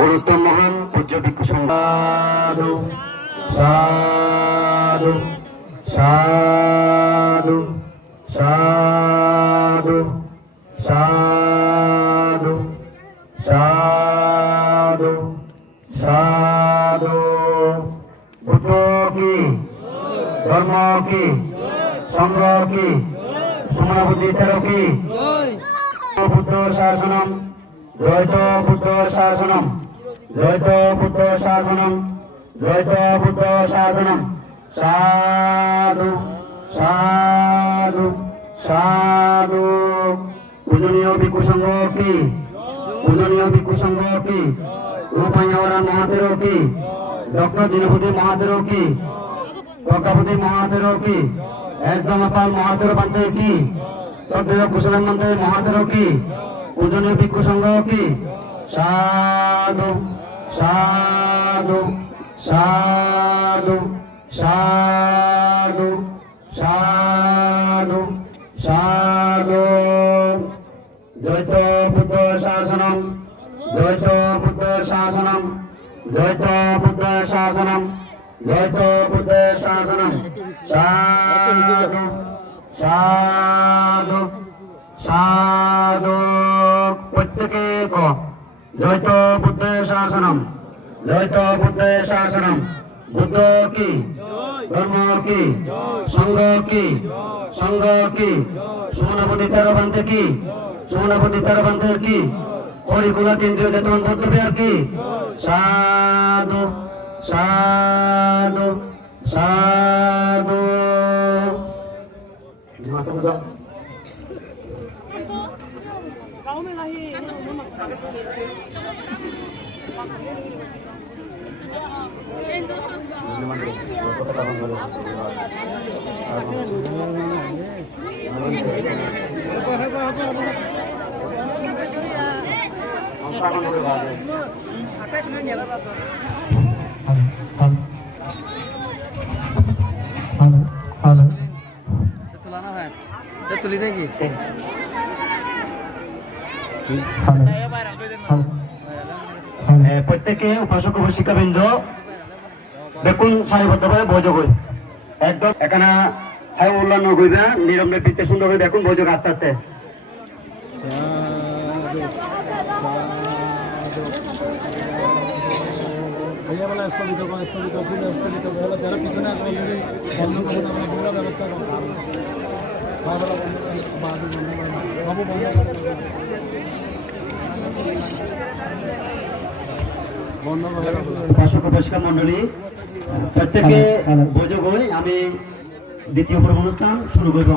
গুরুত্ব মহান পূজ্য ভিক্ষু সংঘ সাধু সাধু সাধু সাধু সাধু সাধু সাধু বুদ্ধ কি ধর্ম কি সংঘ কি সমনাবুদ্ধি তেরো কি বুদ্ধ শাসনম জয়ত বুদ্ধ শাসনম জয়ত বুদ্ধ শাসনম জয়ত বুদ্ধ শাসনম সাধু সাধু সাধু পূজনীয় ভিক্ষু সংঘ কি পূজনীয় ভিক্ষু সংঘ কি রূপাঞ্জওয়ারা মহাতের কি ডক্টর দীনপতি মহাতের কি প্রকাপতি মহাতের কি এস দমপাল মহাতের বান্তে কি শ্রদ্ধেয় কুশলম মন্ত্রে মহাতের কি পূজনীয় ভিক্ষু সংঘ কি সাধু সাধু সাধু সাধু সাধু সাধু জয়ত বুদ্ধ শাসনম জয়ত বুদ্ধ শাসনম জয়ত বুদ্ধ শাসনম জয়ত বুদ্ধ শাসনম সাধু সাধু সাধু প্রত্যেকে জয়ত বুদ্ধ শাসনম জয়ত বুদ্ধ শাসনম বুদ্ধ কি ধর্ম কি সংঘ কি সংঘ কি সমনাপতি তেরো বান্তে কি সমনাপতি তেরো বান্তের কি হরিকুলা কেন্দ্রীয় চেতন বৌদ্ধ বিহার কি সাধু সাধু সাধু তুলি দেখি প্রত্যেকে উপাসক শিক্ষাবৃন্দ দেখুন সারিবদ্ধভাবে বৈঠক হই একদম এখানে হাই উল্লান নগরীরা নিরম্বে পিঠে সুন্দর হয়ে দেখুন বৈঠক আস্তে আস্তে যারা পিছনে ব্যবস্থা উপাসক উপাসিকা মন্ডলী প্রত্যেকে বৈঠক হই আমি দ্বিতীয় পর্ব অনুষ্ঠান শুরু করব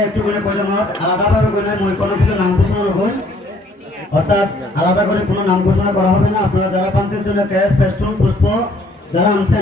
একটু করে আলাদাভাবে করে মই কোনো কিছু নাম ঘোষণা হই অর্থাৎ আলাদা করে কোনো নাম ঘোষণা করা হবে না আপনারা যারা পান্তের জন্য ক্যাশ ফেস্টুন পুষ্প যারা আনছেন